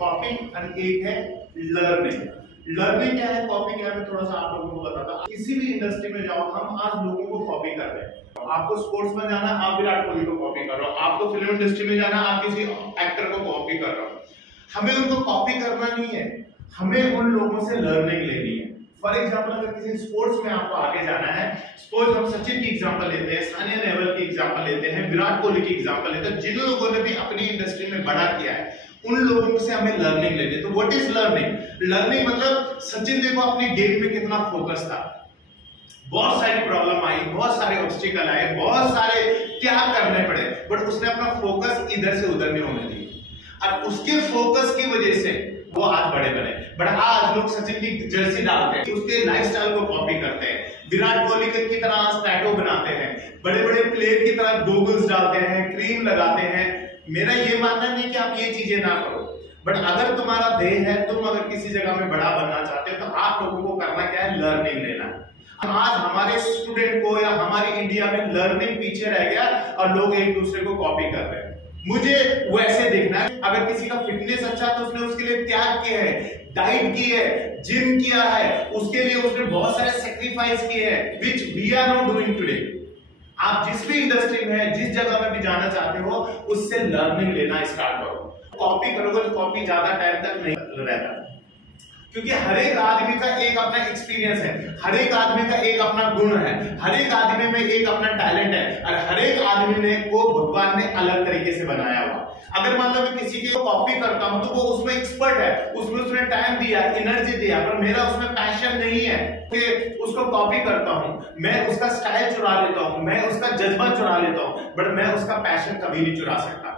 कॉपिंग और एक है लर्निंग। लर्निंग क्या है, कॉपी क्या है, मैं थोड़ा सा आप लोगों को बताता हूं। किसी भी इंडस्ट्री में जाओ, हम आज लोगों को कॉपी कर रहे हैं। आपको स्पोर्ट्स में जाना, आप विराट कोहली को कॉपी कर रहे हो। आपको फिल्म इंडस्ट्री में जाना, आप किसी एक्टर को कॉपी कर रहे हो। हमें उनको कॉपी करना नहीं है, हमें उन लोगों से लर्निंग लेनी है। फॉर एग्जाम्पल, अगर किसी स्पोर्ट्स में आपको आगे जाना है, सपोज हम सचिन की एग्जांपल लेते हैं, सानिया नेहवाल की एग्जांपल लेते हैं, विराट कोहली की एग्जांपल लेते हैं, जिन लोगों ने भी अपनी इंडस्ट्री में बड़ा किया है, उन लोगों से हमें लर्निंग लेनी है। तो व्हाट इज लर्निंग? लर्निंग मतलब सचिन देखो अपनी गेम में कितना फोकस था, बहुत सारी प्रॉब्लम आई, बहुत सारे ऑब्स्टिकल आए, बहुत सारे त्याग करने पड़े, बट उसने अपना फोकस इधर से उधर नहीं होने दिया, और उसके फोकस की वजह से वो आज बड़े बने। बट आज लोग सचिन की जर्सी डालते हैं, उसके लाइफस्टाइल को कॉपी करते हैं, विराट कोहली की तरह टैटू बनाते हैं, बड़े बड़े प्लेयर की तरह गोगल्स डालते हैं, क्रीम लगाते हैं। मेरा ये मानना नहीं कि आप ये चीजें ना करो, बट अगर तुम्हारा ध्येय है, तुम अगर किसी जगह में बड़ा बनना चाहते हो, तो आप लोगों को करना क्या है, लर्निंग लेना। आज हमारे स्टूडेंट को या हमारी इंडिया में लर्निंग पीछे रह गया और लोग एक दूसरे को कॉपी कर रहे हैं। मुझे वैसे देखना है, अगर किसी का फिटनेस अच्छा है तो उसने उसके लिए त्याग किया है, डाइट की है, जिम किया है, उसके लिए उसने बहुत सारे सेक्रीफाइस किए हैं, which we are not doing today. आप जिस भी इंडस्ट्री में, जिस जगह में भी जाना चाहते हो, उससे लर्निंग लेना स्टार्ट करो। कॉपी करोगे तो कॉपी ज्यादा टाइम तक नहीं रहता, क्योंकि हर एक आदमी का एक अपना एक्सपीरियंस है, हर एक आदमी का एक अपना गुण है, हर एक आदमी में एक अपना टैलेंट है, और हर एक आदमी ने को भगवान ने अलग तरीके से बनाया हुआ। अगर मान लो मैं किसी की कॉपी करता हूं तो वो उसमें एक्सपर्ट है, उसमें उसने टाइम दिया, एनर्जी दिया, पर मेरा उसमें पैशन नहीं है कि उसको कॉपी करता हूं, मैं उसका स्टाइल चुरा लेता हूं, मैं उसका जज्बा चुरा लेता हूं, बट मैं उसका पैशन कभी नहीं चुरा सकता।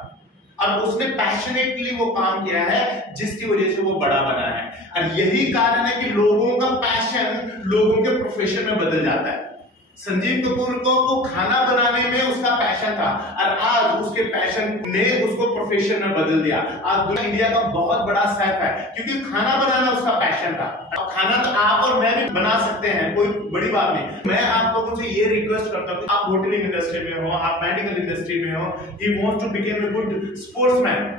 और उसने पैशनेटली वो काम किया है जिसकी वजह से वो बड़ा बना है। और यही कारण है कि लोगों का पैशन लोगों के प्रोफेशन में बदल जाता है। संजीव कपूर को खाना बनाने में उसका पैशन था, और आज उसके पैशन ने उसको प्रोफेशन में बदल दिया। आज इंडिया का बहुत बड़ा शेफ है, क्योंकि खाना बनाना उसका पैशन था। अब खाना तो आप और मैं भी बना सकते हैं, कोई बड़ी बात नहीं। मैं आप लोगों से ये रिक्वेस्ट करता हूं, आप होटलिंग इंडस्ट्री में हो, आप मेडिकल इंडस्ट्री में हो, he wants to become a good sportsman,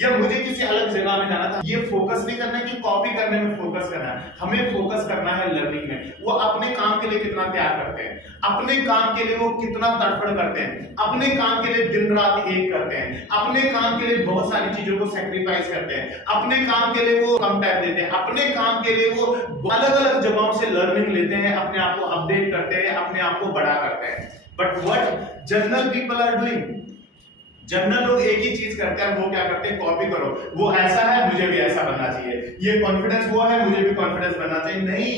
या मुझे किसी अलग जगह में जाना था, ये फोकस नहीं करना कि कॉपी करने में फोकस करना है, हमें फोकस करना है लर्निंग में। वो अपने काम के लिए कितना त्याग करते हैं, अपने काम के लिए वो कितना तड़फड़ करते हैं, अपने काम के लिए दिन रात एक करते हैं, अपने काम के लिए बहुत सारी चीजों को सेक्रीफाइस करते हैं, अपने काम के लिए वो कम टाइम देते हैं, अपने काम के लिए वो अलग अलग जगहों से लर्निंग लेते हैं, अपने आप को अपडेट करते हैं, अपने आप को बड़ा करते हैं। But what general people are doing, general लोग एक ही चीज करते हैं, वो क्या करते हैं, कॉपी करो, वो ऐसा है मुझे भी ऐसा बनना चाहिए, ये कॉन्फिडेंस वो है मुझे भी कॉन्फिडेंस बनना चाहिए। नहीं,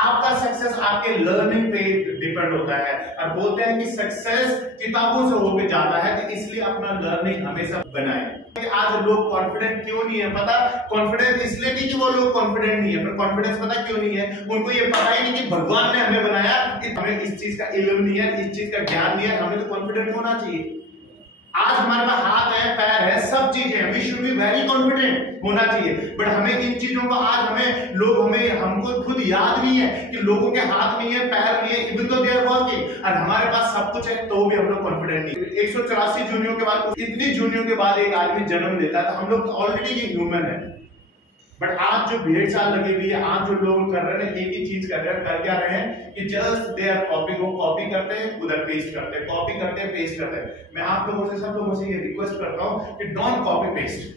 आपका सक्सेस आपके लर्निंग पे डिपेंड होता है, और बोलते हैं कि सक्सेस किताबों से होके जाता है, तो इसलिए अपना लर्निंग हमेशा बनाए। आज लोग कॉन्फिडेंट क्यों नहीं है पता? कॉन्फिडेंस इसलिए नहीं कि वो लोग कॉन्फिडेंट नहीं है, पर कॉन्फिडेंस पता क्यों नहीं है? उनको ये पता ही नहीं कि भगवान ने हमें बनाया, कि हमें इस चीज का इल्म नहीं है, इस चीज का ज्ञान नहीं है, हमें तो कॉन्फिडेंट होना चाहिए। आज हमारे पास हाथ है, पैर है, सब चीजें हैं, we should be very confident होना चाहिए, बट हमें इन चीजों को आज हमको खुद याद नहीं है कि लोगों के हाथ नहीं है, पैर नहीं है, इवन तो दे आर वर्किंग, और हमारे पास सब कुछ है तो भी हम लोग कॉन्फिडेंट नहीं। 184 जूनियों के बाद, इतनी जूनियों के बाद एक आदमी जन्म लेता है, तो हम लोग ऑलरेडी ये ह्यूमन है। बट आज जो 1.5 साल लगी हुई है, आज जो लोग कर रहे हैं एक ही चीज कर रहे हैं, कर क्या रहे हैं कि जस्ट दे आर कॉपिंग, वो कॉपी करते हैं, उधर पेस्ट करते हैं, कॉपी करते हैं, पेस्ट करते हैं। मैं आप लोगों से, सब लोगों से ये रिक्वेस्ट करता हूं कि डोंट कॉपी पेस्ट।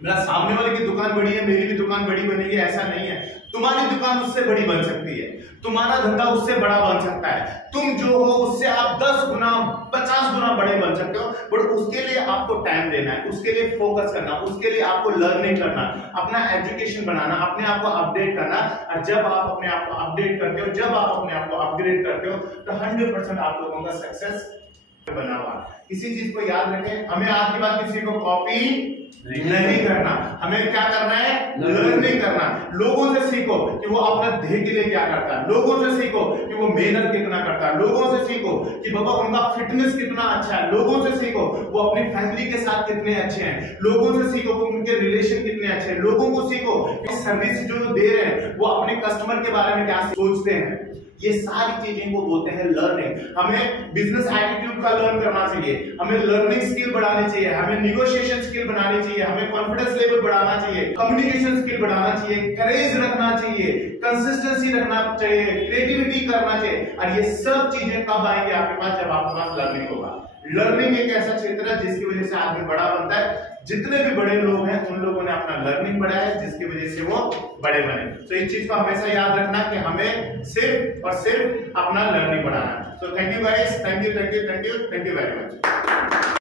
मेरा सामने वाले की दुकान बड़ी है, मेरी भी दुकान बड़ी बनेगी, ऐसा नहीं है। तुम्हारी दुकान उससे बड़ी बन सकती है, तुम्हारा धंधा उससे बड़ा बन सकता है, तुम जो हो उससे आप 10 गुना 50 गुना बड़े बन सकते हो, बट उसके लिए आपको टाइम देना है, उसके लिए फोकस करना, उसके लिए आपको लर्निंग करना, अपना एजुकेशन बनाना, अपने आप को अपडेट करना। और जब आप अपने आप को अपडेट करते हो, जब आप अपने आप को अपग्रेड करते हो, तो 100% आप लोगों का सक्सेस बना हुआ। इसी चीज को याद रखें, हमें आज के बाद किसी को कॉपी नहीं करना, हमें क्या करना है, लर्निंग करना। लोगों से सीखो कि वो अपना ध्येय के लिए क्या करता है, लोगों से सीखो कि वो मेहनत कितना करता है, लोगों से सीखो कि बाबा उनका फिटनेस कितना अच्छा है, लोगों से सीखो वो अपनी फैमिली के साथ कितने अच्छे हैं, लोगों से सीखो कि उनके रिलेशन कितने अच्छे हैं, लोगों को सीखो कि सर्विस जो दे रहे हैं वो अपने कस्टमर के बारे में क्या सोचते हैं। ये सारी चीजें को बोलते हैं लर्निंग। हमें बिजनेस एटीट्यूड का लर्न करना चाहिए, हमें लर्निंग स्किल बढ़ानी चाहिए, हमें निगोशिएशन स्किल बढ़ानी चाहिए, हमें कॉन्फिडेंस लेवल बढ़ाना चाहिए, कम्युनिकेशन स्किल बढ़ाना चाहिए, करेज रखना चाहिए, कंसिस्टेंसी रखना चाहिए, क्रिएटिविटी करना चाहिए। और ये सब चीजें कब आएंगे आपके पास? जब आपके पास लर्निंग होगा। लर्निंग एक ऐसा क्षेत्र है जिसकी वजह से आदमी बड़ा बनता है। जितने भी बड़े लोग हैं उन लोगों ने अपना लर्निंग बढ़ाया है, जिसकी वजह से वो बड़े बने। तो इस चीज को हमेशा याद रखना कि हमें सिर्फ और सिर्फ अपना लर्निंग बढ़ाना है। So thank you guys, thank you very much.